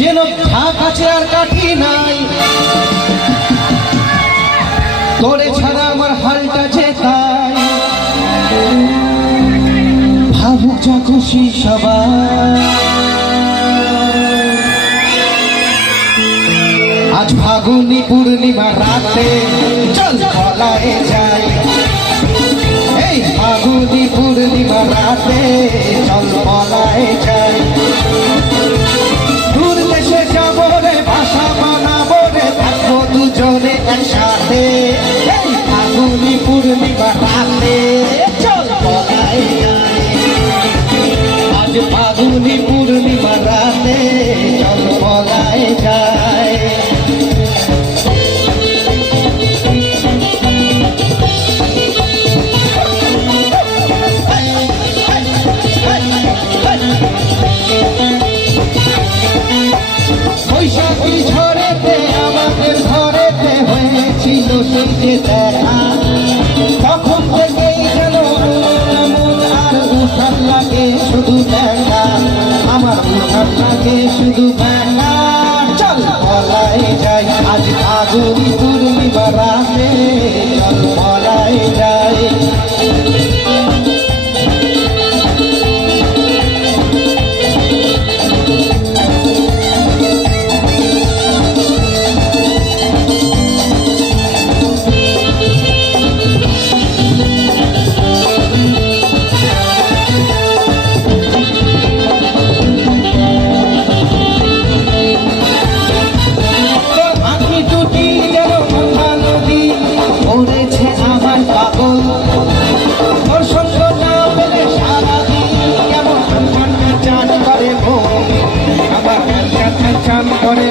যেন থাক আছে আর কাঠি নাই, তোরে ছাড়া আমার হালটা যে তাই। ভাবুক যা খুশি সবাই, আজ ফাগুনি পূর্ণিমা রাতে চল পলায়ে যাই। এই ফাগুনি পূর্ণিমা রাতে চল পলায়ে যাই। দূর দেশে যাবো রে, ভাষা বানাবো রে, থাকবো দুজনে একসাথে। এই ফাগুনি পূর্ণিমা রাতে চল পলায়ে যাই। আজ ফাগুনি পূর্ণিমা রাতে চল পলায়ে যাই। বৈশাখী ঝড়েতে আমাদের ঘরেতে হয়েছিল সেই যে দেখা, তখন থেকেই যেন মন আর উঠান লাগে শুধু দেখা, আমার উঠান লাগে শুধু দেখা। চল পলায়ে যাই, আজ ফাগুনি পূর্ণিমা রাতে চল পলায়ে যাই। করে